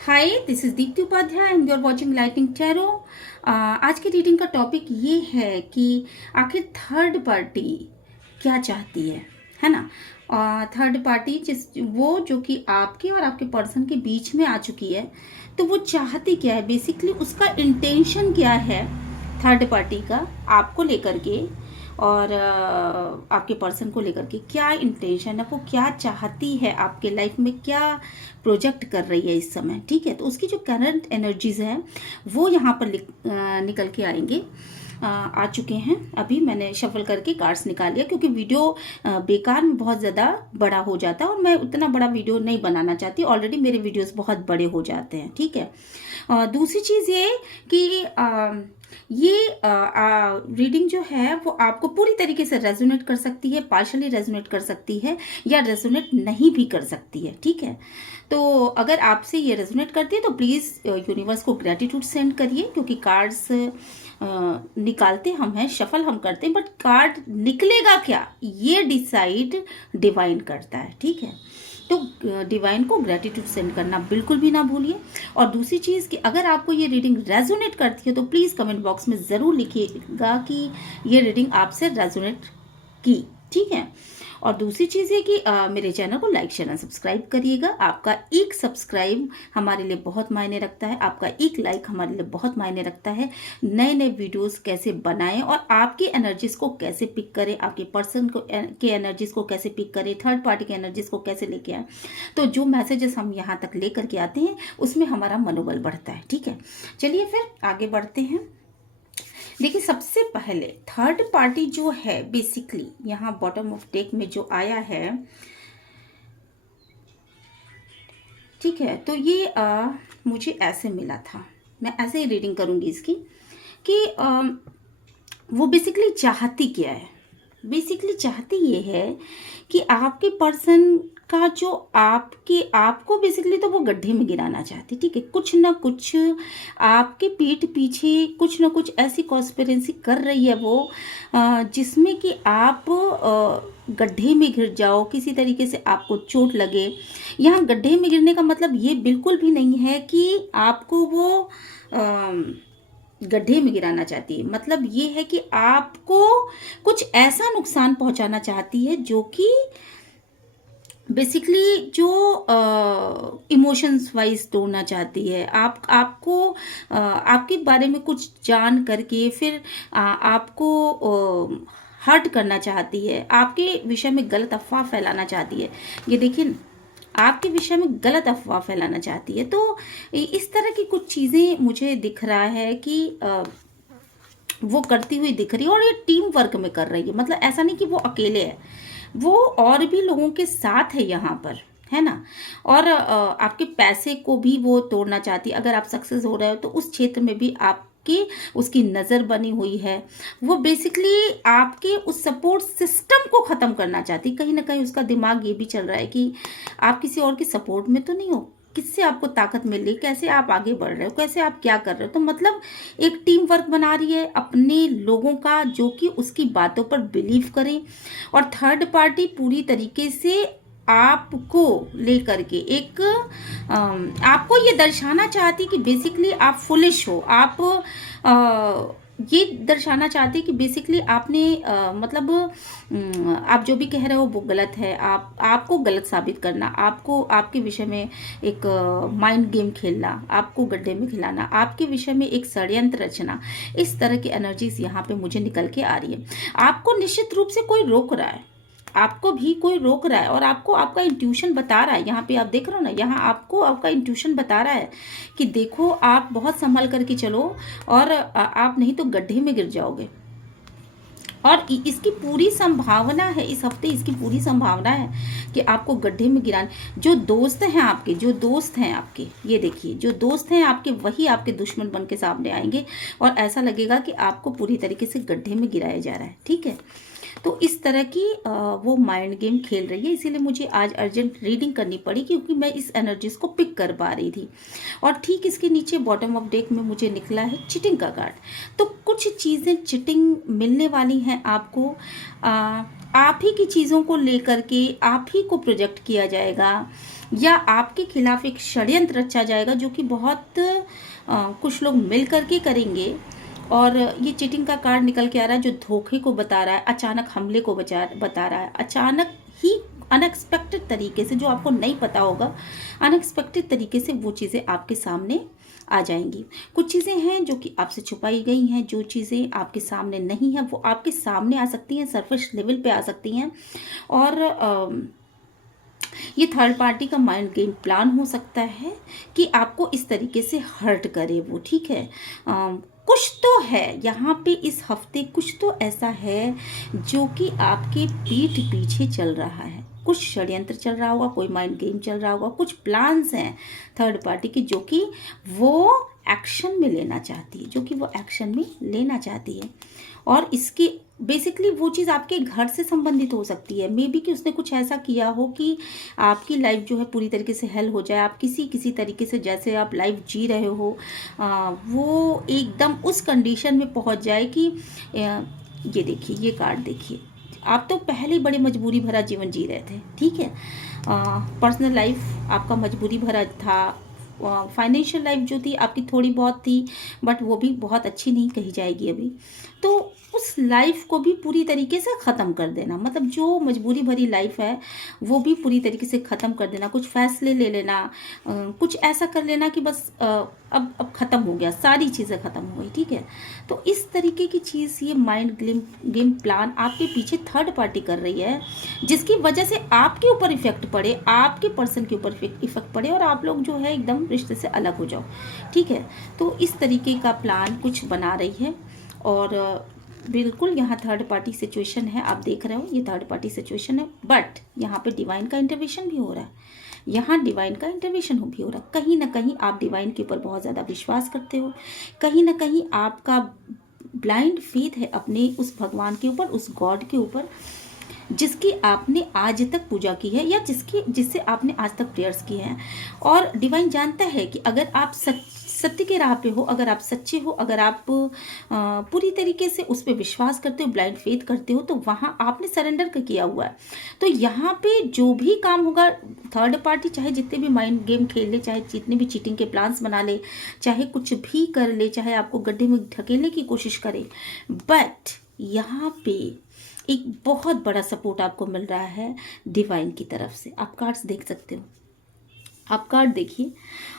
Hi, this is Deepti Upadhyay and you are watching Lighting Tarot. आज की reading का topic ये है कि आखिर थर्ड पार्टी क्या चाहती है ना। थर्ड पार्टी जो कि आपके और आपके पर्सन के बीच में आ चुकी है, तो वो चाहती क्या है, बेसिकली उसका इंटेंशन क्या है थर्ड पार्टी का आपको लेकर के, और आपके पर्सन को लेकर के क्या इंटेंशन है, वो क्या चाहती है आपके लाइफ में, क्या प्रोजेक्ट कर रही है इस समय। ठीक है, तो उसकी जो करंट एनर्जीज हैं वो यहाँ पर निकल के आएंगे, आ चुके हैं। अभी मैंने शफल करके कार्ड्स निकाल लिया क्योंकि वीडियो बेकार में बहुत ज़्यादा बड़ा हो जाता है और मैं उतना बड़ा वीडियो नहीं बनाना चाहती। ऑलरेडी मेरे वीडियोस बहुत बड़े हो जाते हैं। ठीक है, दूसरी चीज़ ये कि ये रीडिंग जो है वो आपको पूरी तरीके से रेजोनेट कर सकती है, पार्शली रेजोनेट कर सकती है, या रेजोनेट नहीं भी कर सकती है। ठीक है, तो अगर आपसे ये रेजोनेट करती है तो प्लीज़ यूनिवर्स को ग्रेटिट्यूड सेंड करिए, क्योंकि कार्ड्स निकालते हम हैं, शफल हम करते हैं, बट कार्ड निकलेगा क्या ये डिसाइड डिवाइन करता है। ठीक है, तो डिवाइन को ग्रेटिट्यूड सेंड करना बिल्कुल भी ना भूलिए। और दूसरी चीज़ कि अगर आपको ये रीडिंग रेजोनेट करती है तो प्लीज़ कमेंट बॉक्स में ज़रूर लिखिएगा कि ये रीडिंग आपसे रेजोनेट की। ठीक है, और दूसरी चीज़ है कि मेरे चैनल को लाइक शेयर एंड सब्सक्राइब करिएगा। आपका एक सब्सक्राइब हमारे लिए बहुत मायने रखता है, आपका एक लाइक हमारे लिए बहुत मायने रखता है। नए नए वीडियोस कैसे बनाएं और आपकी एनर्जीज को कैसे पिक करें, आपके पर्सन को के एनर्जीज को कैसे पिक करें, थर्ड पार्टी के एनर्जीज को कैसे लेके आए, तो जो मैसेजेस हम यहाँ तक लेकर के आते हैं उसमें हमारा मनोबल बढ़ता है। ठीक है, चलिए फिर आगे बढ़ते हैं। देखिए, सबसे पहले थर्ड पार्टी जो है, बेसिकली यहाँ बॉटम ऑफ डेक में जो आया है, ठीक है, तो ये मुझे ऐसे मिला था, मैं ऐसे ही रीडिंग करूंगी इसकी कि वो बेसिकली चाहती क्या है। बेसिकली चाहती ये है कि आपके पर्सन का जो आपको बेसिकली तो वो गड्ढे में गिराना चाहती। ठीक है, कुछ ना कुछ आपके पीठ पीछे कुछ ना कुछ ऐसी कॉन्स्पिरेंसी कर रही है वो, जिसमें कि आप गड्ढे में गिर जाओ, किसी तरीके से आपको चोट लगे। यहाँ गड्ढे में गिरने का मतलब ये बिल्कुल भी नहीं है कि आपको वो गड्ढे में गिराना चाहती है, मतलब ये है कि आपको कुछ ऐसा नुकसान पहुंचाना चाहती है जो कि बेसिकली जो इमोशंस वाइज तोड़ना चाहती है। आपको आपके बारे में कुछ जान करके फिर आपको हर्ट करना चाहती है, आपके विषय में गलत अफवाह फैलाना चाहती है। ये देखिए ना, आपके विषय में गलत अफवाह फैलाना चाहती है। तो इस तरह की कुछ चीज़ें मुझे दिख रहा है कि वो करती हुई दिख रही है, और ये टीम वर्क में कर रही है। मतलब ऐसा नहीं कि वो अकेले है, वो और भी लोगों के साथ है यहाँ पर, है ना। और आपके पैसे को भी वो तोड़ना चाहती है। अगर आप सक्सेस हो रहे हो तो उस क्षेत्र में भी आपकी उसकी नज़र बनी हुई है। वो बेसिकली आपके उस सपोर्ट सिस्टम को ख़त्म करना चाहती। कहीं ना कहीं उसका दिमाग ये भी चल रहा है कि आप किसी और के सपोर्ट में तो नहीं हो, किससे आपको ताकत मिल रही, कैसे आप आगे बढ़ रहे हो, कैसे आप क्या कर रहे हो। तो मतलब एक टीम वर्क बना रही है अपने लोगों का, जो कि उसकी बातों पर बिलीव करें। और थर्ड पार्टी पूरी तरीके से आपको लेकर के एक आपको ये दर्शाना चाहती कि बेसिकली आप फुलिश हो, आप ये दर्शाना चाहते कि बेसिकली आपने मतलब आप जो भी कह रहे हो वो गलत है। आपको गलत साबित करना, आपको आपके विषय में एक माइंड गेम खेलना, आपको गड्ढे में खिलाना, आपके विषय में एक षड्यंत्र रचना, इस तरह की एनर्जीज यहाँ पे मुझे निकल के आ रही है। आपको निश्चित रूप से कोई रोक रहा है, आपको भी कोई रोक रहा है, और आपको आपका इंट्यूशन बता रहा है। यहाँ पे आप देख रहे हो ना, यहाँ आपको आपका इंट्यूशन बता रहा है कि देखो आप बहुत संभल करके चलो, और आप नहीं तो गड्ढे में गिर जाओगे। और इसकी पूरी संभावना है, इस हफ्ते इसकी पूरी संभावना है कि आपको गड्ढे में गिराने। जो दोस्त हैं आपके, जो दोस्त हैं आपके, ये देखिए, जो दोस्त हैं आपके वही आपके दुश्मन बन के सामने आएंगे, और ऐसा लगेगा कि आपको पूरी तरीके से गड्ढे में गिराया जा रहा है। ठीक है, तो इस तरह की वो माइंड गेम खेल रही है। इसीलिए मुझे आज अर्जेंट रीडिंग करनी पड़ी, क्योंकि मैं इस एनर्जीज को पिक कर पा रही थी। और ठीक इसके नीचे बॉटम ऑफ डेक में मुझे निकला है चीटिंग का कार्ड। तो कुछ चीज़ें चीटिंग मिलने वाली हैं आपको। आप ही की चीज़ों को लेकर के आप ही को प्रोजेक्ट किया जाएगा, या आपके खिलाफ एक षड्यंत्र रचा जाएगा, जो कि बहुत कुछ लोग मिल करके करेंगे। और ये चीटिंग का कार्ड निकल के आ रहा है, जो धोखे को बता रहा है, अचानक हमले को बता रहा है, अचानक ही अनएक्सपेक्टेड तरीके से, जो आपको नहीं पता होगा, अनएक्सपेक्टेड तरीके से वो चीज़ें आपके सामने आ जाएंगी। कुछ चीज़ें हैं जो कि आपसे छुपाई गई हैं, जो चीज़ें आपके सामने नहीं हैं वो आपके सामने आ सकती हैं, सरफेस लेवल पे आ सकती हैं। और ये थर्ड पार्टी का माइंड गेम प्लान हो सकता है कि आपको इस तरीके से हर्ट करे वो, ठीक है। कुछ तो है यहाँ पे इस हफ्ते, कुछ तो ऐसा है जो कि आपके पीठ पीछे चल रहा है। कुछ षड्यंत्र चल रहा होगा, कोई माइंड गेम चल रहा होगा, कुछ प्लान्स हैं थर्ड पार्टी की जो कि वो एक्शन में लेना चाहती है, जो कि वो एक्शन में लेना चाहती है। और इसकी बेसिकली वो चीज़ आपके घर से संबंधित हो सकती है। मे बी कि उसने कुछ ऐसा किया हो कि आपकी लाइफ जो है पूरी तरीके से हेल हो जाए। आप किसी तरीके से, जैसे आप लाइफ जी रहे हो, वो एकदम उस कंडीशन में पहुंच जाए कि ये देखिए, ये कार्ड देखिए, आप तो पहले बड़े मजबूरी भरा जीवन जी रहे थे, ठीक है। पर्सनल लाइफ आपका मजबूरी भरा था, फाइनेंशियल लाइफ जो थी आपकी थोड़ी बहुत थी, बट वो भी बहुत अच्छी नहीं कही जाएगी अभी। तो उस लाइफ को भी पूरी तरीके से ख़त्म कर देना, मतलब जो मजबूरी भरी लाइफ है वो भी पूरी तरीके से ख़त्म कर देना। कुछ फैसले ले लेना, कुछ ऐसा कर लेना कि बस अब ख़त्म हो गया, सारी चीज़ें ख़त्म हो गई, ठीक है। तो इस तरीके की चीज़ ये माइंड गेम प्लान आपके पीछे थर्ड पार्टी कर रही है, जिसकी वजह से आपके ऊपर इफेक्ट पड़े, आपके पर्सन के ऊपर इफेक्ट पड़े और आप लोग जो है एकदम रिश्ते से अलग हो जाओ, ठीक है। तो इस तरीके का प्लान कुछ बना रही है। और बिल्कुल यहाँ थर्ड पार्टी सिचुएशन है, आप देख रहे हो ये थर्ड पार्टी सिचुएशन है, बट यहाँ पे डिवाइन का इंटरवेंशन भी हो रहा है, यहाँ डिवाइन का इंटरवेंशन भी हो रहा है। कहीं ना कहीं आप डिवाइन के ऊपर बहुत ज़्यादा विश्वास करते हो, कहीं ना कहीं आपका ब्लाइंड फेथ है अपने उस भगवान के ऊपर, उस गॉड के ऊपर, जिसकी आपने आज तक पूजा की है, या जिससे आपने आज तक प्रेयर्स की हैं। और डिवाइन जानता है कि अगर आप सत्य के राह पे हो, अगर आप सच्चे हो, अगर आप पूरी तरीके से उस पर विश्वास करते हो, ब्लाइंड फेथ करते हो, तो वहाँ आपने सरेंडर किया हुआ है। तो यहाँ पे जो भी काम होगा, थर्ड पार्टी चाहे जितने भी माइंड गेम खेल ले, चाहे जितने भी चीटिंग के प्लान्स बना ले, चाहे कुछ भी कर ले, चाहे आपको गड्ढे में ढकेलने की कोशिश करे, बट यहाँ पे एक बहुत बड़ा सपोर्ट आपको मिल रहा है डिवाइन की तरफ से। आप कार्ड्स देख सकते हो, आप कार्ड देखिए,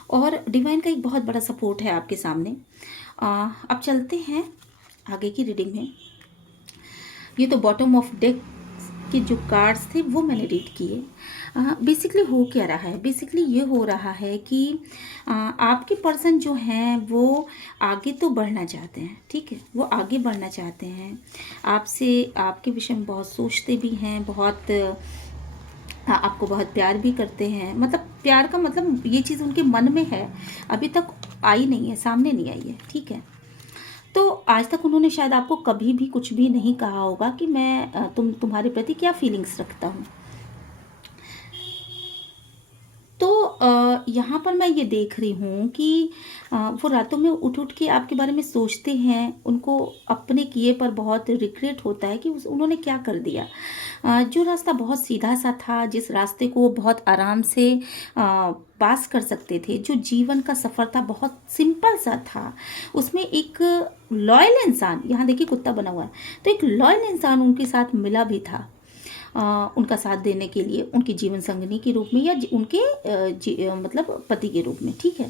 और डिवाइन का एक बहुत बड़ा सपोर्ट है आपके सामने। अब चलते हैं आगे की रीडिंग में। ये तो बॉटम ऑफ डेक के जो कार्ड्स थे वो मैंने रीड किए। बेसिकली हो क्या रहा है, बेसिकली ये हो रहा है कि आपके पर्सन जो हैं वो आगे तो बढ़ना चाहते हैं, ठीक है, वो आगे बढ़ना चाहते हैं आपसे, आपके विषय में बहुत सोचते भी हैं, बहुत आपको बहुत प्यार भी करते हैं। मतलब प्यार का मतलब ये चीज़ उनके मन में है, अभी तक आई नहीं है, सामने नहीं आई है, ठीक है। तो आज तक उन्होंने शायद आपको कभी भी कुछ भी नहीं कहा होगा कि मैं तुम्हारे प्रति क्या फीलिंग्स रखता हूँ। तो यहाँ पर मैं ये देख रही हूँ कि वो रातों में उठ उठ के आपके बारे में सोचते हैं, उनको अपने किए पर बहुत रिग्रेट होता है कि उन्होंने क्या कर दिया। जो रास्ता बहुत सीधा सा था, जिस रास्ते को वो बहुत आराम से पास कर सकते थे, जो जीवन का सफ़र था बहुत सिंपल सा था, उसमें एक लॉयल इंसान, यहाँ देखिए कुत्ता बना हुआ है, तो एक लॉयल इंसान उनके साथ मिला भी था, उनका साथ देने के लिए, उनकी जीवन संगिनी के रूप में, या उनके मतलब पति के रूप में, ठीक है।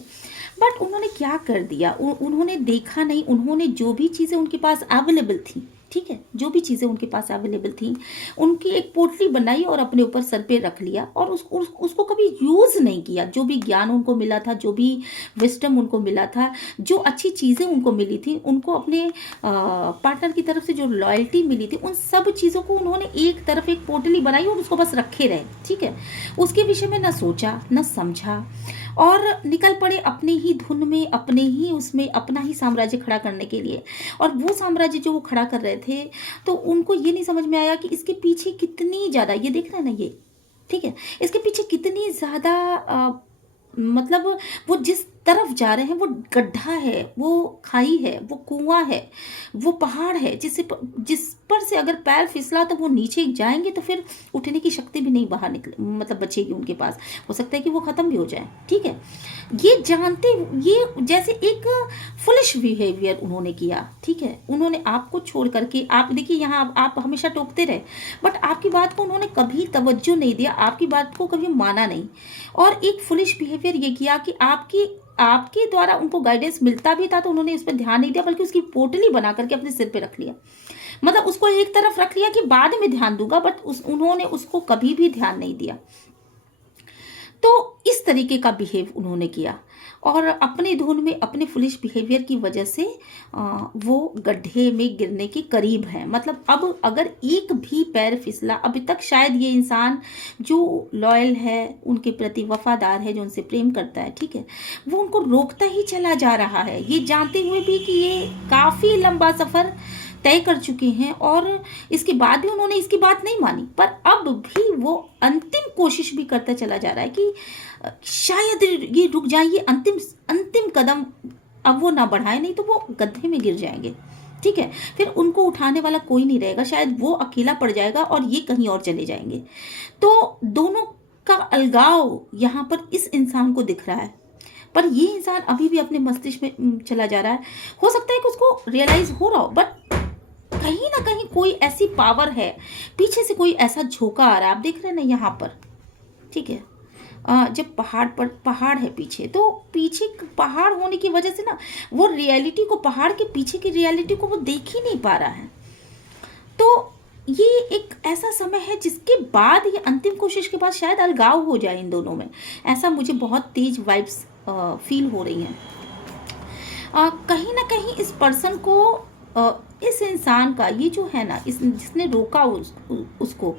बट उन्होंने क्या कर दिया, उन्होंने देखा नहीं, उन्होंने जो भी चीज़ें उनके पास अवेलेबल थी, ठीक है, जो भी चीज़ें उनके पास अवेलेबल थी, उनकी एक पोटली बनाई और अपने ऊपर सर पे रख लिया, और उसको कभी यूज़ नहीं किया। जो भी ज्ञान उनको मिला था, जो भी विस्डम उनको मिला था, जो अच्छी चीज़ें उनको मिली थी, उनको अपने पार्टनर की तरफ से जो लॉयल्टी मिली थी, उन सब चीज़ों को उन्होंने एक तरफ एक पोटली बनाई और उसको बस रखे रहे, ठीक है। उसके विषय में ना सोचा ना समझा, और निकल पड़े अपने ही धुन में, अपने ही उसमें अपना ही साम्राज्य खड़ा करने के लिए। और वो साम्राज्य जो वो खड़ा कर रहे थे, तो उनको ये नहीं समझ में आया कि इसके पीछे कितनी ज़्यादा, ये देख रहे हैं ना ये, ठीक है, इसके पीछे कितनी ज़्यादा मतलब वो जिस तरफ जा रहे हैं वो गड्ढा है, वो खाई है, वो कुआं है, वो पहाड़ है, जिस पर से अगर पैर फिसला तो वो नीचे जाएंगे, तो फिर उठने की शक्ति भी नहीं बाहर निकले, मतलब बचेगी उनके पास। हो सकता है कि वो ख़त्म भी हो जाए। ठीक है, ये जानते, ये जैसे एक फुलिश बिहेवियर उन्होंने किया। ठीक है, उन्होंने आपको छोड़ करके, आप देखिए यहाँ आप हमेशा टोकते रहे, बट आपकी बात को उन्होंने कभी तवज्जो नहीं दिया, आपकी बात को कभी माना नहीं, और एक फुलिश बिहेवियर ये किया कि आपके द्वारा उनको गाइडेंस मिलता भी था तो उन्होंने इस पर ध्यान नहीं दिया, बल्कि उसकी पोटली बना करके अपने सिर पे रख लिया। मतलब उसको एक तरफ रख लिया कि बाद में ध्यान दूंगा, बट उन्होंने उसको कभी भी ध्यान नहीं दिया। तो इस तरीके का बिहेव उन्होंने किया, और अपने धुन में अपने फुलिश बिहेवियर की वजह से वो गड्ढे में गिरने के करीब हैं। मतलब अब अगर एक भी पैर फिसला, अभी तक शायद ये इंसान जो लॉयल है, उनके प्रति वफादार है, जो उनसे प्रेम करता है, ठीक है, वो उनको रोकता ही चला जा रहा है, ये जानते हुए भी कि ये काफ़ी लंबा सफ़र तय कर चुके हैं, और इसके बाद भी उन्होंने इसकी बात नहीं मानी। पर अब भी वो अंतिम कोशिश भी करता चला जा रहा है कि शायद ये रुक जाए, ये अंतिम कदम अब वो ना बढ़ाए, नहीं तो वो गड्ढे में गिर जाएंगे। ठीक है, फिर उनको उठाने वाला कोई नहीं रहेगा, शायद वो अकेला पड़ जाएगा और ये कहीं और चले जाएंगे। तो दोनों का अलगाव यहाँ पर इस इंसान को दिख रहा है, पर ये इंसान अभी भी अपने मस्तिष्क में चला जा रहा है। हो सकता है कि उसको रियलाइज हो रहा हो, बट कहीं ना कहीं कोई ऐसी पावर है, पीछे से कोई ऐसा झोंका आ रहा है। आप देख रहे हैं ना यहाँ पर, ठीक है, जब पहाड़ है पीछे, तो पीछे पहाड़ होने की वजह से ना वो रियलिटी को, पहाड़ के पीछे की रियलिटी को वो देख ही नहीं पा रहा है। तो ये एक ऐसा समय है जिसके बाद, ये अंतिम कोशिश के बाद शायद अलगाव हो जाए इन दोनों में, ऐसा मुझे बहुत तेज वाइब्स फील हो रही हैं। कहीं ना कहीं इस पर्सन को, इस इंसान का, ये जो है ना, जिसने रोका उसको,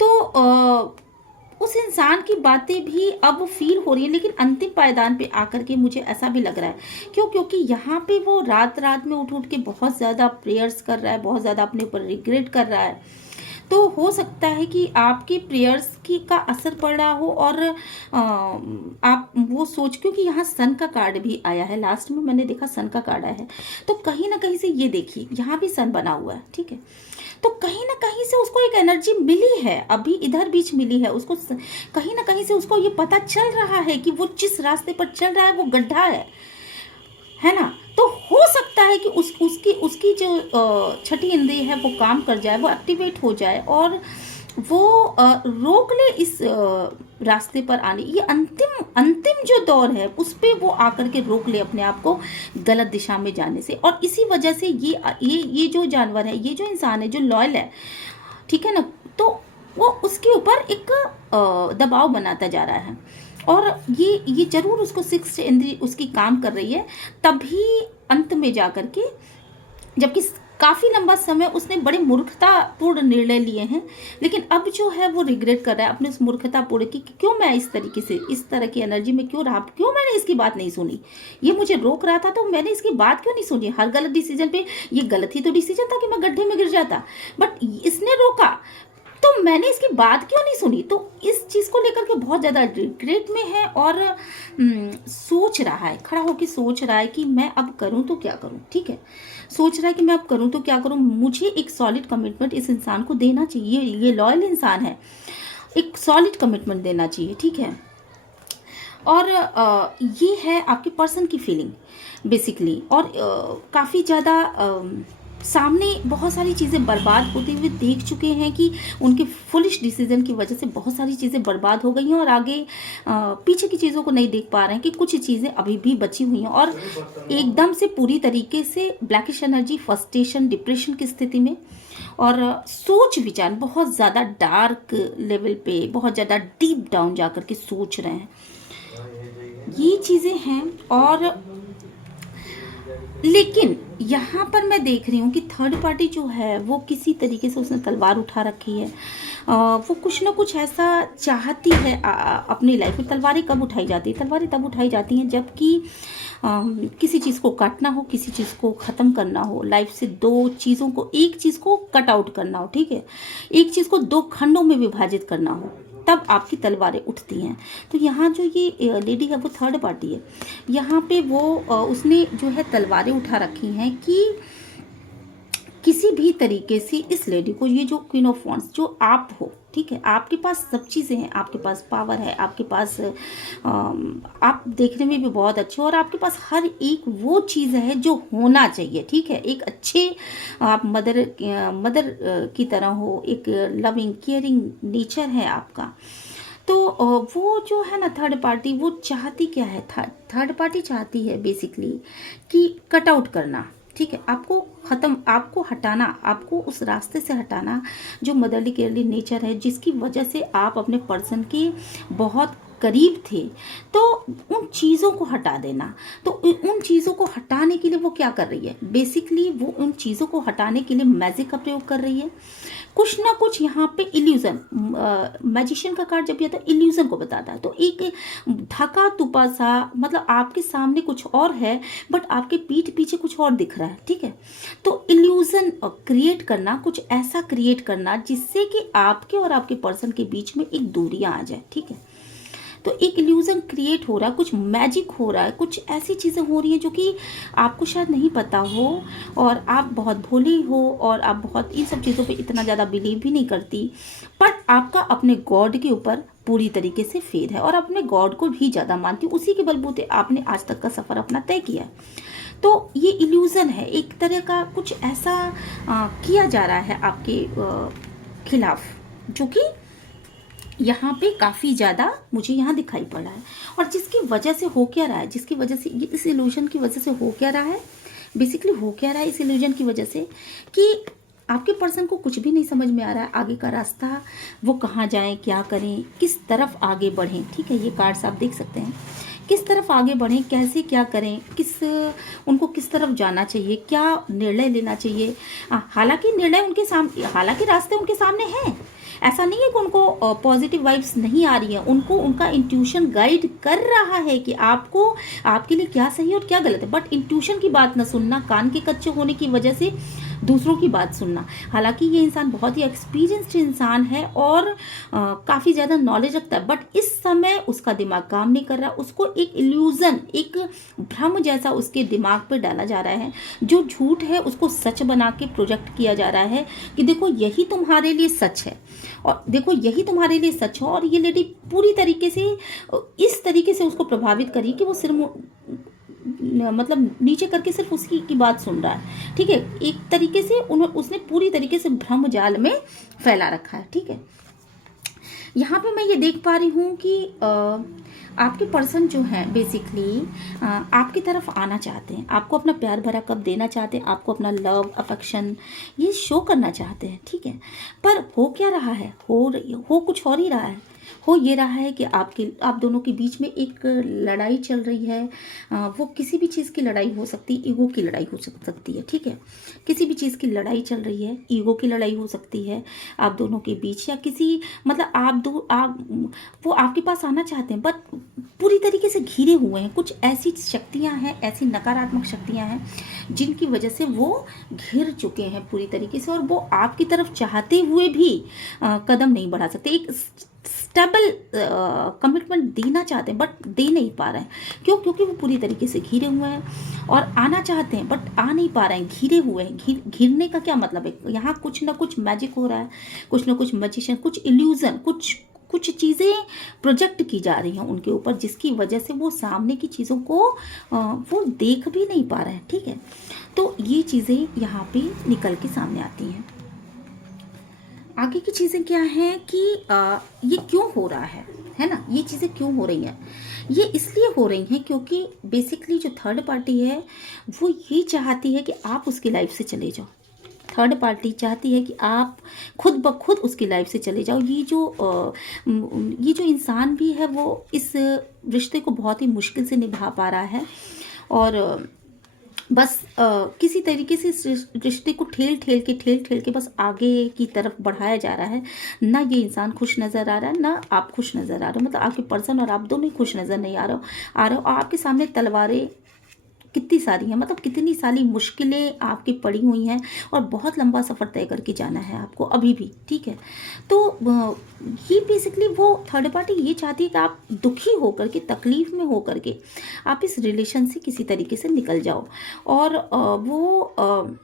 तो उस इंसान की बातें भी अब फील हो रही है, लेकिन अंतिम पायदान पे आकर के मुझे ऐसा भी लग रहा है, क्योंकि यहाँ पे वो रात रात में उठ के बहुत ज़्यादा प्रेयर्स कर रहा है, बहुत ज़्यादा अपने ऊपर रिग्रेट कर रहा है। तो हो सकता है कि आपके प्रेयर्स का असर पड़ रहा हो, और आप वो सोच, क्योंकि यहाँ सन का कार्ड भी आया है, लास्ट में मैंने देखा सन का कार्ड आया है, तो कहीं ना कहीं से ये देखिए यहाँ भी सन बना हुआ है। ठीक है, तो कहीं ना कहीं से उसको एक एनर्जी मिली है, अभी इधर बीच मिली है उसको, कहीं ना कहीं से उसको ये पता चल रहा है कि वो जिस रास्ते पर चल रहा है वो गड्ढा है ना। तो हो सकता है कि उसकी जो छठी इंद्रिय है वो काम कर जाए, वो एक्टिवेट हो जाए, और वो रोक ले इस रास्ते पर आने, ये अंतिम जो दौर है उस पे वो आकर के रोक ले अपने आप को गलत दिशा में जाने से। और इसी वजह से ये जो जानवर है, ये जो इंसान है, जो लॉयल है, ठीक है ना, तो वो उसके ऊपर एक दबाव बनाता जा रहा है, और ये जरूर उसको सिक्स्थ इंद्रिय उसकी काम कर रही है, तभी अंत में जा कर के, जबकि काफ़ी लंबा समय उसने बड़े मूर्खतापूर्ण निर्णय लिए हैं, लेकिन अब जो है वो रिग्रेट कर रहा है अपने उस मूर्खतापूर्ण की, क्यों मैं इस तरीके से, इस तरह की एनर्जी में क्यों रहा, क्यों मैंने इसकी बात नहीं सुनी, ये मुझे रोक रहा था तो मैंने इसकी बात क्यों नहीं सुनी। हर गलत डिसीजन पे, ये गलत ही तो डिसीजन था कि मैं गड्ढे में गिर जाता, बट इसने रोका तो मैंने इसकी बात क्यों नहीं सुनी। तो इस चीज़ को लेकर के बहुत ज़्यादा रिग्रेट में है, और सोच रहा है, खड़ा होकर सोच रहा है कि मैं अब करूं तो क्या करूं। ठीक है, सोच रहा है कि मैं अब करूं तो क्या करूं, मुझे एक सॉलिड कमिटमेंट इस इंसान को देना चाहिए, ये लॉयल इंसान है, एक सॉलिड कमिटमेंट देना चाहिए। ठीक है, और ये है आपके पर्सन की फीलिंग बेसिकली, और काफ़ी ज़्यादा सामने बहुत सारी चीज़ें बर्बाद होते हुए देख चुके हैं कि उनके फुलिश डिसीजन की वजह से बहुत सारी चीज़ें बर्बाद हो गई हैं, और आगे पीछे की चीज़ों को नहीं देख पा रहे हैं कि कुछ चीज़ें अभी भी बची हुई हैं, और एकदम से पूरी तरीके से ब्लैकिश एनर्जी, फ्रस्ट्रेशन, डिप्रेशन की स्थिति में, और सोच विचार बहुत ज़्यादा डार्क लेवल पे, बहुत ज़्यादा डीप डाउन जा कर के सोच रहे हैं, ये चीज़ें हैं। और लेकिन यहाँ पर मैं देख रही हूँ कि थर्ड पार्टी जो है वो किसी तरीके से उसने तलवार उठा रखी है, वो कुछ ना कुछ ऐसा चाहती है अपनी लाइफ में। तलवारें कब उठाई जाती है? तलवारें तब उठाई जाती हैं जबकि किसी चीज़ को काटना हो, किसी चीज़ को ख़त्म करना हो, लाइफ से दो चीज़ों को, एक चीज़ को कट आउट करना हो, ठीक है, एक चीज़ को दो खंडों में विभाजित करना हो, तब आपकी तलवारें उठती हैं। तो यहाँ जो ये लेडी है वो थर्ड पार्टी है। यहाँ पे वो उसने जो है तलवारें उठा रखी हैं कि किसी भी तरीके से इस लेडी को, ये जो क्वीन ऑफ वॉन्ड्स जो आप हो, ठीक है, आपके पास सब चीज़ें हैं, आपके पास पावर है, आपके पास आप देखने में भी बहुत अच्छे हो और आपके पास हर एक वो चीज़ है जो होना चाहिए, ठीक है। एक अच्छे आप मदर की तरह हो, एक लविंग केयरिंग नेचर है आपका। तो वो जो है ना थर्ड पार्टी, वो चाहती क्या है, थर्ड पार्टी चाहती है बेसिकली कि कट आउट करना, ठीक है, आपको हटाना, आपको उस रास्ते से हटाना जो मदरली केयरली नेचर है, जिसकी वजह से आप अपने पर्सन के बहुत करीब थे, तो उन चीज़ों को हटा देना। तो उन चीज़ों को हटाने के लिए वो क्या कर रही है, बेसिकली वो उन चीज़ों को हटाने के लिए मैजिक का प्रयोग कर रही है। कुछ ना कुछ यहाँ पे इल्यूजन, मैजिशियन का कार्ड जब भी आता है इल्यूजन को बताता है। तो एक ढका तुपा सा, मतलब आपके सामने कुछ और है बट आपके पीठ पीछे कुछ और दिख रहा है, ठीक है। तो इल्यूजन क्रिएट करना, कुछ ऐसा क्रिएट करना जिससे कि आपके और आपके पर्सन के बीच में एक दूरियां आ जाए, ठीक है। तो एक इल्यूजन क्रिएट हो रहा है, कुछ मैजिक हो रहा है, कुछ ऐसी चीज़ें हो रही हैं जो कि आपको शायद नहीं पता हो और आप बहुत भोले हो और आप बहुत इन सब चीज़ों पे इतना ज़्यादा बिलीव भी नहीं करती, पर आपका अपने गॉड के ऊपर पूरी तरीके से फेथ है और अपने गॉड को भी ज़्यादा मानती, उसी के बलबूते आपने आज तक का सफ़र अपना तय किया। तो ये इल्यूजन है, एक तरह का कुछ ऐसा किया जा रहा है आपके खिलाफ, जो कि यहाँ पे काफ़ी ज़्यादा मुझे यहाँ दिखाई पड़ा है। और जिसकी वजह से हो क्या रहा है, जिसकी वजह से ये इस इल्यूजन की वजह से हो क्या रहा है, बेसिकली हो क्या रहा है इस इल्यूजन की वजह से कि आपके पर्सन को कुछ भी नहीं समझ में आ रहा है आगे का रास्ता, वो कहाँ जाएं, क्या करें, किस तरफ आगे बढ़ें, ठीक है। ये कार्ड्स आप देख सकते हैं, किस तरफ आगे बढ़ें, कैसे क्या करें, उनको किस तरफ जाना चाहिए, क्या निर्णय लेना चाहिए। हालांकि निर्णय उनके सामने, हालांकि रास्ते उनके सामने हैं, ऐसा नहीं है कि उनको पॉजिटिव वाइब्स नहीं आ रही हैं, उनको उनका इंट्यूशन गाइड कर रहा है कि आपको, आपके लिए क्या सही और क्या गलत है। बट इंट्यूशन की बात ना सुनना, कान के कच्चे होने की वजह से दूसरों की बात सुनना। हालांकि ये इंसान बहुत ही एक्सपीरियंस्ड इंसान है और काफ़ी ज़्यादा नॉलेज रखता है, बट इस समय उसका दिमाग काम नहीं कर रहा। उसको एक इल्यूजन, एक भ्रम जैसा उसके दिमाग पे डाला जा रहा है, जो झूठ है उसको सच बना के प्रोजेक्ट किया जा रहा है कि देखो यही तुम्हारे लिए सच है और देखो यही तुम्हारे लिए सच है। और ये लेडी पूरी तरीके से इस तरीके से उसको प्रभावित करी कि वो सिर्फ मतलब नीचे करके सिर्फ उसकी की बात सुन रहा है, ठीक है। एक तरीके से उसने पूरी तरीके से भ्रम जाल में फैला रखा है, ठीक है। यहाँ पे मैं ये देख पा रही हूँ कि आपके पर्सन जो है बेसिकली आपकी तरफ आना चाहते हैं, आपको अपना प्यार भरा कब देना चाहते हैं, आपको अपना लव अफेक्शन ये शो करना चाहते हैं, ठीक है। पर हो क्या रहा है, हो कुछ और ही रहा है। हो ये रहा है कि आप दोनों के बीच में एक लड़ाई चल रही है। वो किसी भी चीज़ की लड़ाई हो सकती है, ईगो की लड़ाई हो सकती है, ठीक है। किसी भी चीज़ की लड़ाई चल रही है, ईगो की लड़ाई हो सकती है आप दोनों के बीच, या किसी मतलब वो आपके पास आना चाहते हैं बट पूरी तरीके से घिरे हुए हैं। कुछ ऐसी शक्तियां हैं, ऐसी नकारात्मक शक्तियां हैं जिनकी वजह से वो घिर चुके हैं पूरी तरीके से, और वो आपकी तरफ चाहते हुए भी कदम नहीं बढ़ा सकते। एक स्टेबल कमिटमेंट देना चाहते हैं बट दे नहीं पा रहे हैं। क्यों? क्योंकि वो पूरी तरीके से घिरे हुए हैं और आना चाहते हैं बट आ नहीं पा रहे हैं, घिरे हुए हैं। घिरने का क्या मतलब है, यहाँ कुछ ना कुछ मैजिक हो रहा है, कुछ ना कुछ मैजिशियन, कुछ इल्यूजन, कुछ चीज़ें प्रोजेक्ट की जा रही हैं उनके ऊपर, जिसकी वजह से वो सामने की चीज़ों को वो देख भी नहीं पा रहे हैं, ठीक है। तो ये चीज़ें यहाँ पे निकल के सामने आती हैं। आगे की चीज़ें क्या हैं कि ये क्यों हो रहा है ना, ये चीज़ें क्यों हो रही हैं। ये इसलिए हो रही हैं क्योंकि बेसिकली जो थर्ड पार्टी है वो ये चाहती है कि आप उसकी लाइफ से चले जाओ। थर्ड पार्टी चाहती है कि आप खुद ब खुद उसकी लाइफ से चले जाओ। ये जो इंसान भी है वो इस रिश्ते को बहुत ही मुश्किल से निभा पा रहा है और बस किसी तरीके से इस रिश्ते को ठेल ठेल के बस आगे की तरफ बढ़ाया जा रहा है। ना ये इंसान खुश नज़र आ रहा है, ना आप खुश नज़र आ रहे हो, मतलब आपके पर्सन और आप दोनों ही खुश नज़र नहीं आ रहे हो और आपके सामने तलवारें कितनी सारी हैं, मतलब कितनी सारी मुश्किलें आपकी पड़ी हुई हैं और बहुत लंबा सफ़र तय करके जाना है आपको अभी भी, ठीक है। तो ये बेसिकली वो थर्ड पार्टी ये चाहती है कि आप दुखी होकर के, तकलीफ़ में होकर के आप इस रिलेशन से किसी तरीके से निकल जाओ। और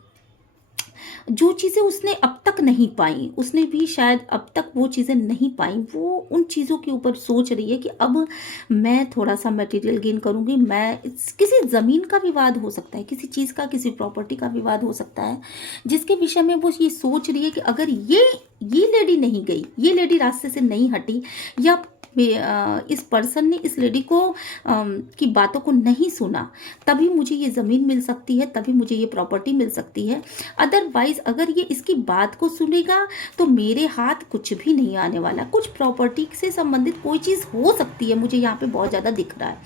जो चीज़ें उसने अब तक नहीं पाई, उसने भी शायद अब तक वो चीज़ें नहीं पाई, वो उन चीज़ों के ऊपर सोच रही है कि अब मैं थोड़ा-सा मटेरियल गेन करूँगी। मैं किसी ज़मीन का विवाद हो सकता है, किसी चीज़ का, किसी प्रॉपर्टी का विवाद हो सकता है, जिसके विषय में वो ये सोच रही है कि अगर ये लेडी नहीं गई, ये लेडी रास्ते से नहीं हटी, या इस पर्सन ने इस लेडी को की बातों को नहीं सुना, तभी मुझे ये ज़मीन मिल सकती है, तभी मुझे ये प्रॉपर्टी मिल सकती है। अदरवाइज अगर ये इसकी बात को सुनेगा तो मेरे हाथ कुछ भी नहीं आने वाला। कुछ प्रॉपर्टी से संबंधित कोई चीज़ हो सकती है, मुझे यहाँ पे बहुत ज़्यादा दिख रहा है,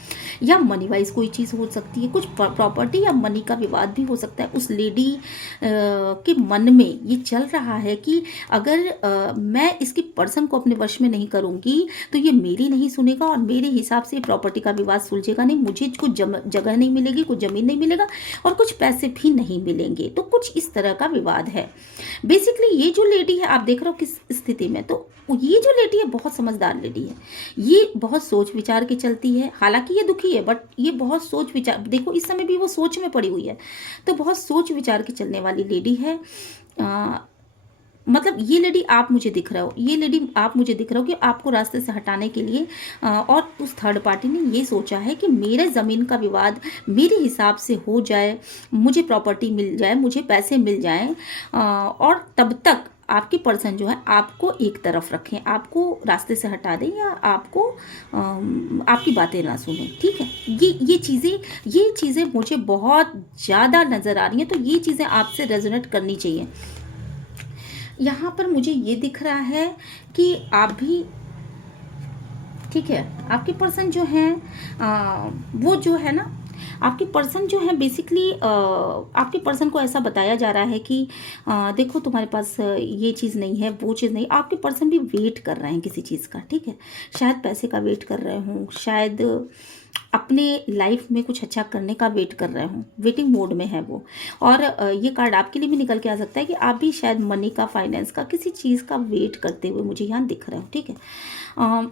या मनी वाइज कोई चीज़ हो सकती है, कुछ प्रॉपर्टी या मनी का विवाद भी हो सकता है। उस लेडी के मन में ये चल रहा है कि अगर मैं इसकी पर्सन को अपने वश में नहीं करूँगी तो ये मेरी नहीं सुनेगा और मेरे हिसाब से प्रॉपर्टी का विवाद सुलझेगा नहीं, मुझे कुछ जगह नहीं मिलेगी, कुछ ज़मीन नहीं मिलेगा और कुछ पैसे भी नहीं मिलेंगे। तो कुछ इस तरह का विवाद है। बेसिकली ये जो लेडी है, आप देख रहे हो किस स्थिति में, तो ये जो लेडी है बहुत समझदार लेडी है, ये बहुत सोच विचार के चलती है। हालांकि ये दुखी है, बट ये बहुत सोच विचार, देखो इस समय भी वो सोच में पड़ी हुई है, तो बहुत सोच विचार के चलने वाली लेडी है। मतलब ये लेडी आप मुझे दिख रहे हो, ये लेडी आप मुझे दिख रहे हो कि आपको रास्ते से हटाने के लिए और उस थर्ड पार्टी ने ये सोचा है कि मेरे ज़मीन का विवाद मेरे हिसाब से हो जाए, मुझे प्रॉपर्टी मिल जाए, मुझे पैसे मिल जाएं, और तब तक आपके पर्सन जो है आपको एक तरफ रखें, आपको रास्ते से हटा दें, या आपको आपकी बातें ना सुने, ठीक है। ये चीज़ें मुझे बहुत ज़्यादा नज़र आ रही हैं, तो ये चीज़ें आपसे रेजोनेट करनी चाहिए। यहाँ पर मुझे ये दिख रहा है कि आप भी, ठीक है, आपके पर्सन जो हैं वो जो है ना, आपके पर्सन जो है बेसिकली आपके पर्सन को ऐसा बताया जा रहा है कि देखो तुम्हारे पास ये चीज़ नहीं है, वो चीज़ नहीं। आपके पर्सन भी वेट कर रहे हैं किसी चीज़ का, ठीक है, शायद पैसे का वेट कर रहे हों, शायद अपने लाइफ में कुछ अच्छा करने का वेट कर रहे हों, वेटिंग मोड में है वो। और ये कार्ड आपके लिए भी निकल के आ सकता है कि आप भी शायद मनी का, फाइनेंस का, किसी चीज़ का वेट करते हुए मुझे यहाँ दिख रहे हो, ठीक है।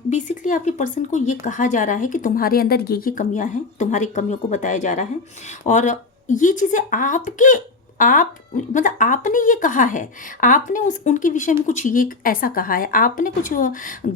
बेसिकली आपके पर्सन को ये कहा जा रहा है कि तुम्हारे अंदर ये कमियां हैं, तुम्हारी कमियों को बताया जा रहा है, और ये चीज़ें आप मतलब आपने ये कहा है, आपने उनके विषय में कुछ ये ऐसा कहा है, आपने कुछ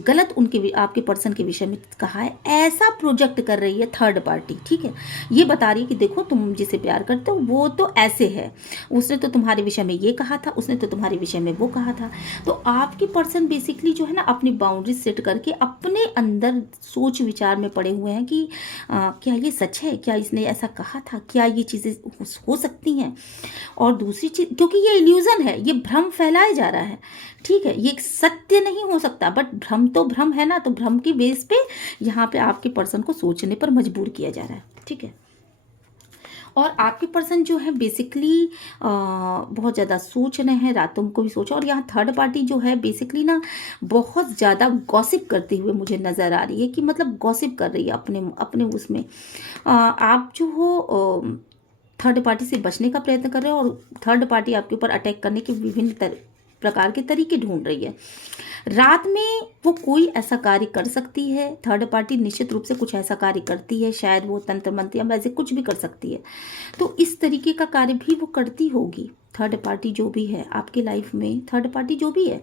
गलत आपके पर्सन के विषय में कहा है, ऐसा प्रोजेक्ट कर रही है थर्ड पार्टी, ठीक है। ये बता रही है कि देखो तुम जिसे प्यार करते हो वो तो ऐसे है, उसने तो तुम्हारे विषय में ये कहा था, उसने तो तुम्हारे विषय में वो कहा था। तो आपके पर्सन बेसिकली जो है ना अपनी बाउंड्री सेट करके अपने अंदर सोच विचार में पड़े हुए हैं कि क्या ये सच है, क्या इसने ऐसा कहा था, क्या ये चीज़ें हो सकती हैं। और दूसरी चीज, क्योंकि ये इल्यूजन है, ये भ्रम फैलाया जा रहा है, ठीक है, ये सत्य नहीं हो सकता, बट भ्रम तो भ्रम है ना, तो भ्रम की बेस पे यहाँ पे आपके पर्सन को सोचने पर मजबूर किया जा रहा है, ठीक है। और आपके पर्सन जो है बेसिकली बहुत ज़्यादा सोच रहे हैं, रातों को भी सोचा। और यहाँ थर्ड पार्टी जो है बेसिकली ना बहुत ज़्यादा गॉसिप करते हुए मुझे नज़र आ रही है, कि मतलब गॉसिप कर रही है अपने अपने उसमें। आप जो हो थर्ड पार्टी से बचने का प्रयत्न कर रहे हो, और थर्ड पार्टी आपके ऊपर अटैक करने के विभिन्न प्रकार के तरीके ढूंढ रही है। रात में वो कोई ऐसा कार्य कर सकती है, थर्ड पार्टी निश्चित रूप से कुछ ऐसा कार्य करती है, शायद वो तंत्र मंत्र या वैसे कुछ भी कर सकती है। तो इस तरीके का कार्य भी वो करती होगी थर्ड पार्टी जो भी है आपकी लाइफ में, थर्ड पार्टी जो भी है।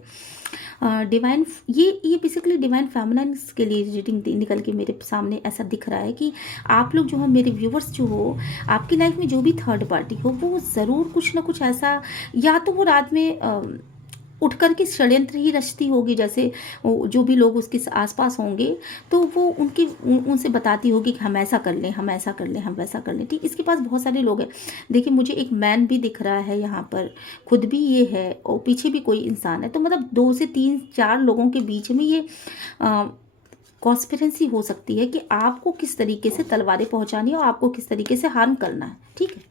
डिवाइन, ये बेसिकली डिवाइन फेमिनिन्स के लिए रीडिंग निकल के मेरे सामने ऐसा दिख रहा है कि आप लोग जो हो, मेरे व्यूवर्स जो हो, आपकी लाइफ में जो भी थर्ड पार्टी हो, वो ज़रूर कुछ ना कुछ ऐसा, या तो वो रात में उठ कर के षड्यंत्र ही रचती होगी, जैसे जो भी लोग उसके आसपास होंगे तो वो उनसे बताती होगी कि हम ऐसा कर लें, हम ऐसा कर लें, हम वैसा कर लें, ठीक। इसके पास बहुत सारे लोग हैं। देखिए मुझे एक मैन भी दिख रहा है यहाँ पर, खुद भी ये है और पीछे भी कोई इंसान है। तो मतलब 2 से 3 4 लोगों के बीच में ये कॉन्स्पिरेंसी हो सकती है कि आपको किस तरीके से तलवारें पहुँचानी है और आपको किस तरीके से हार्म करना है, ठीक है।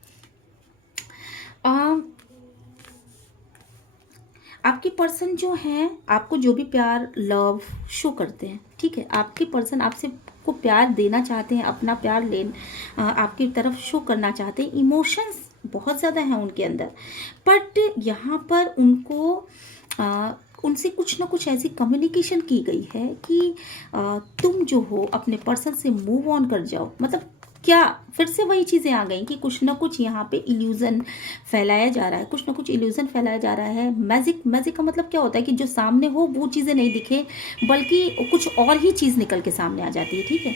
आपके पर्सन जो हैं आपको जो भी प्यार, लव शो करते हैं, ठीक है, आपके पर्सन आपसे को प्यार देना चाहते हैं, अपना प्यार आपकी तरफ शो करना चाहते हैं, इमोशंस बहुत ज़्यादा हैं उनके अंदर। बट यहाँ पर उनसे कुछ ना कुछ ऐसी कम्युनिकेशन की गई है कि तुम जो हो अपने पर्सन से मूव ऑन कर जाओ। मतलब क्या फिर से वही चीज़ें आ गई कि कुछ ना कुछ यहाँ पे इल्यूज़न फैलाया जा रहा है, कुछ ना कुछ इल्यूज़न फैलाया जा रहा है। मैजिक का मतलब क्या होता है कि जो सामने हो वो चीज़ें नहीं दिखे, बल्कि कुछ और ही चीज़ निकल के सामने आ जाती है। ठीक है,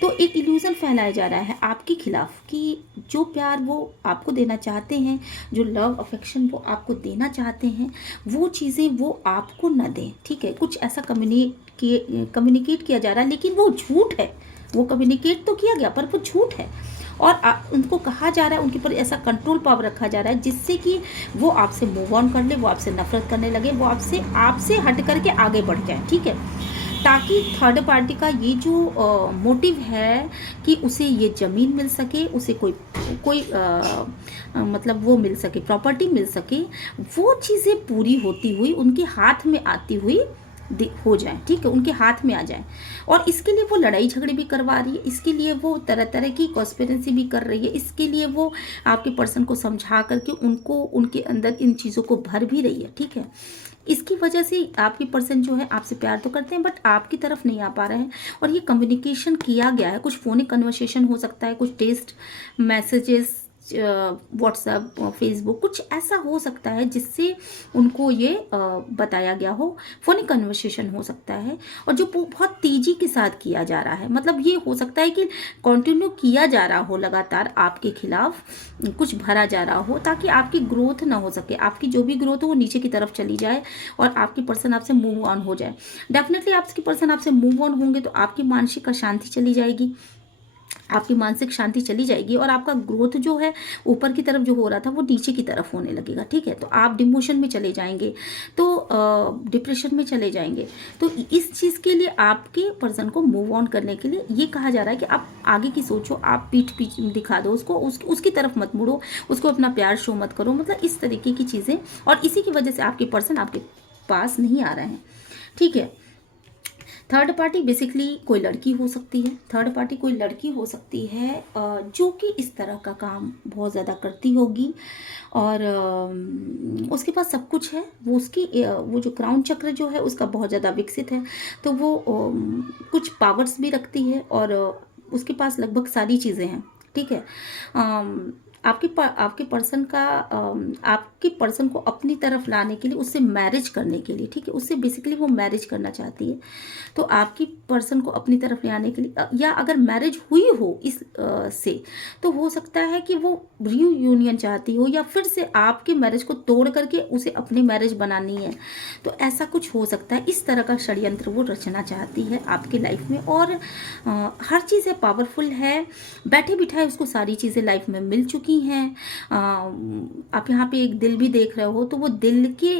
तो एक इल्यूज़न फैलाया जा रहा है आपके खिलाफ कि जो प्यार वो आपको देना चाहते हैं, जो लव अफेक्शन वो आपको देना चाहते हैं, वो चीज़ें वो आपको न दें। ठीक है, कुछ ऐसा कम्युनिकेट किया जा रहा है, लेकिन वो झूठ है। वो कम्युनिकेट तो किया गया पर वो झूठ है, और उनको कहा जा रहा है, उनके ऊपर ऐसा कंट्रोल पावर रखा जा रहा है जिससे कि वो आपसे मूव ऑन कर ले, वो आपसे नफरत करने लगे, वो आपसे हट करके आगे बढ़ जाए। ठीक है, ताकि थर्ड पार्टी का ये जो मोटिव है कि उसे ये ज़मीन मिल सके, उसे कोई मतलब वो मिल सके, प्रॉपर्टी मिल सके, वो चीज़ें पूरी होती हुई उनके हाथ में आती हुई हो जाए। ठीक है, उनके हाथ में आ जाए, और इसके लिए वो लड़ाई झगड़े भी करवा रही है, इसके लिए वो तरह तरह की कॉन्स्पिरेसी भी कर रही है, इसके लिए वो आपके पर्सन को समझा करके उनके अंदर इन चीज़ों को भर भी रही है। ठीक है, इसकी वजह से आपके पर्सन जो है आपसे प्यार तो करते हैं बट आपकी तरफ नहीं आ पा रहे हैं, और ये कम्युनिकेशन किया गया है। कुछ फोनिक कन्वर्सेशन हो सकता है, कुछ टेक्स्ट मैसेजेस, व्हाट्सएप, फेसबुक, कुछ ऐसा हो सकता है जिससे उनको ये बताया गया हो। फोनिक कन्वर्सेशन हो सकता है, और जो बहुत तेजी के साथ किया जा रहा है, मतलब ये हो सकता है कि कंटिन्यू किया जा रहा हो, लगातार आपके खिलाफ कुछ भरा जा रहा हो, ताकि आपकी ग्रोथ ना हो सके, आपकी जो भी ग्रोथ हो वो नीचे की तरफ चली जाए और आपकी पर्सन आपसे मूव ऑन हो जाए। डेफिनेटली आपकी पर्सन आपसे मूव ऑन होंगे तो आपकी मानसिक अशांति चली जाएगी, आपकी मानसिक शांति चली जाएगी, और आपका ग्रोथ जो है ऊपर की तरफ जो हो रहा था वो नीचे की तरफ होने लगेगा। ठीक है, तो आप डिमोशन में चले जाएंगे, तो डिप्रेशन में चले जाएंगे। तो इस चीज़ के लिए आपके पर्सन को मूव ऑन करने के लिए ये कहा जा रहा है कि आप आगे की सोचो, आप पीठ दिखा दो उसको, उसकी तरफ मत मुड़ो, उसको अपना प्यार शो मत करो, मतलब इस तरीके की चीज़ें, और इसी की वजह से आपके पर्सन आपके पास नहीं आ रहे हैं। ठीक है, थर्ड पार्टी बेसिकली कोई लड़की हो सकती है, थर्ड पार्टी कोई लड़की हो सकती है जो कि इस तरह का काम बहुत ज़्यादा करती होगी, और उसके पास सब कुछ है, वो जो क्राउन चक्र जो है उसका बहुत ज़्यादा विकसित है, तो वो कुछ पावर्स भी रखती है, और उसके पास लगभग सारी चीज़ें हैं। ठीक है, आपके पर्सन को अपनी तरफ लाने के लिए, उससे मैरिज करने के लिए, ठीक है, उससे बेसिकली वो मैरिज करना चाहती है, तो आपकी पर्सन को अपनी तरफ ले आने के लिए, या अगर मैरिज हुई हो से, तो हो सकता है कि वो रीयूनियन चाहती हो, या फिर से आपके मैरिज को तोड़ करके उसे अपनी मैरिज बनानी है, तो ऐसा कुछ हो सकता है। इस तरह का षड्यंत्र वो रचना चाहती है आपकी लाइफ में, और हर चीज़ है, पावरफुल है, बैठे बिठाए उसको सारी चीज़ें लाइफ में मिल चुकी हैं। आप यहाँ पे एक दिल भी देख रहे हो, तो वो दिल के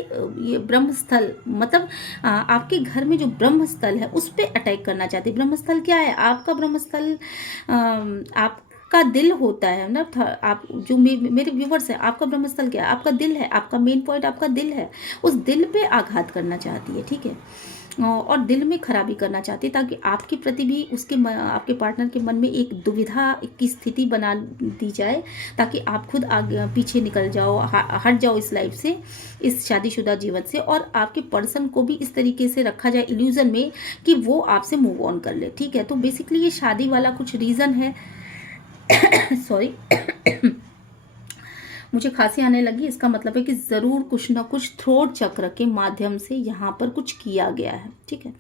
ये ब्रह्म स्थल, मतलब आपके घर में जो ब्रह्म स्थल है उस पर अटैक करना चाहती है। ब्रह्म स्थल क्या है? आपका ब्रह्म स्थल आपका दिल होता है ना। आप जो मेरे व्यूवर्स हैं, आपका ब्रह्म स्थल क्या है? आपका दिल है, आपका मेन पॉइंट आपका दिल है। उस दिल पे आघात करना चाहती है, ठीक है, और दिल में खराबी करना चाहती है, ताकि आपके प्रति भी आपके पार्टनर के मन में एक दुविधा की स्थिति बना दी जाए, ताकि आप खुद आगे पीछे निकल जाओ, हट जाओ इस लाइफ से, इस शादीशुदा जीवन से, और आपके पर्सन को भी इस तरीके से रखा जाए इल्यूजन में कि वो आपसे मूव ऑन कर ले। ठीक है, तो बेसिकली ये शादी वाला कुछ रीज़न है। सॉरी मुझे खांसी आने लगी, इसका मतलब है कि ज़रूर कुछ ना कुछ थ्रोट चक्र के माध्यम से यहाँ पर कुछ किया गया है। ठीक है,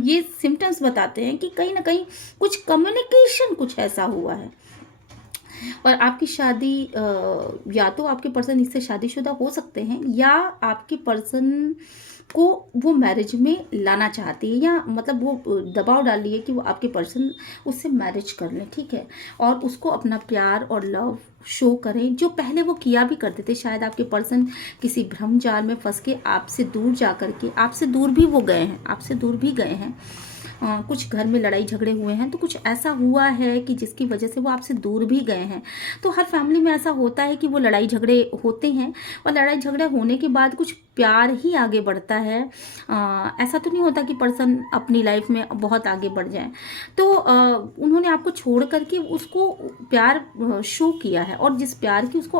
ये सिम्टम्स बताते हैं कि कहीं ना कहीं कुछ कम्युनिकेशन कुछ ऐसा हुआ है, और आपकी शादी या तो आपके पर्सन इससे शादीशुदा हो सकते हैं, या आपके पर्सन को वो मैरिज में लाना चाहती है, या मतलब वो दबाव डाल रही है कि वो आपके पर्सन उससे मैरिज कर लें। ठीक है, और उसको अपना प्यार और लव शो करें, जो पहले वो किया भी करते थे। शायद आपके पर्सन किसी भ्रम जाल में फंस के आपसे दूर जा करके, आपसे दूर भी वो गए हैं, आपसे दूर भी गए हैं, कुछ घर में लड़ाई झगड़े हुए हैं, तो कुछ ऐसा हुआ है कि जिसकी वजह से वो आपसे दूर भी गए हैं। तो हर फैमिली में ऐसा होता है कि वो लड़ाई झगड़े होते हैं, और लड़ाई झगड़े होने के बाद कुछ प्यार ही आगे बढ़ता है। ऐसा तो नहीं होता कि पर्सन अपनी लाइफ में बहुत आगे बढ़ जाए। तो उन्होंने आपको छोड़ करके उसको प्यार शो किया है, और जिस प्यार की उसको